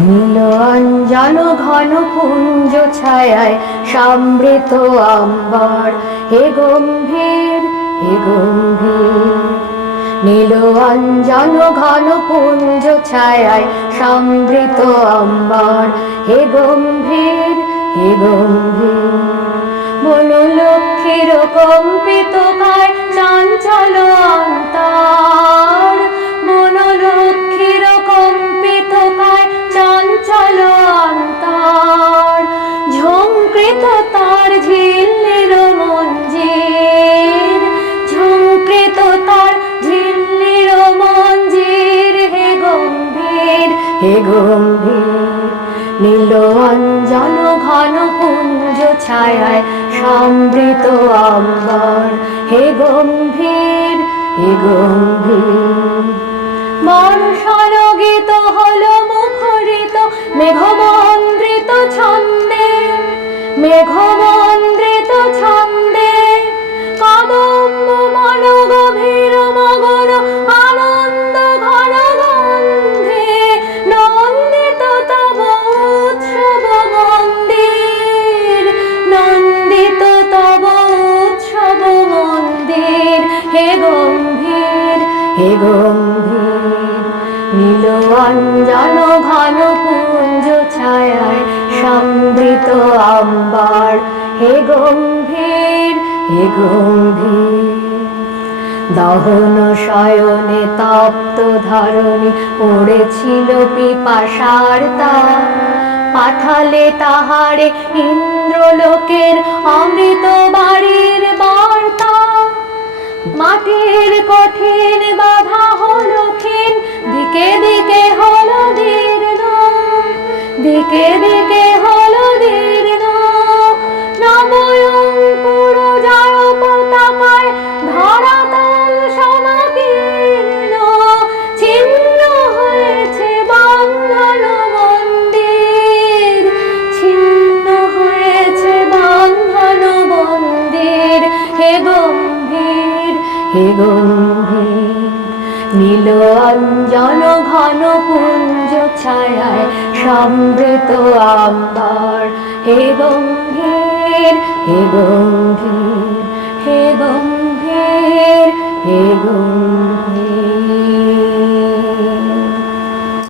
নীল অঞ্জন ঘন পুঞ্জ ছায়ায় সমৃত আম্বর। হে গম্ভীর হে গম্ভীর নীল অঞ্জন ঘন পুঞ্জ ছায়ায় সমৃত অম্বর হে গম্ভীর হে গম্ভীর ঝিল্লির মঞ্জির ঝঙ্কৃত তার ঝিল্লির মঞ্জির, হে গম্ভীর, হে ঘন পুঞ্জ ছায়ায় সমৃত অম্বর হে গম্ভীর হে গম্ভীর। হে গম্ভীর নীল অঞ্জন ঘন পুঞ্জ ছায়ায় সমৃত আম্বার। হে গম্ভীর হে গম্ভীর, দহন শয়নে তপ্ত ধরণী পড়েছিল পিপাসার তা পাঠালে তাহারে ইন্দ্রলোকের অমৃত বাড়ির বার্তা। মাটির কঠিন হে গৌরী, নীল অঞ্জন ঘন পুঞ্জ ছায়ায় সমৃত আম্বার। হে গম্ভীর হে গম্ভীর হে গম্ভীর হে গম্ভীর।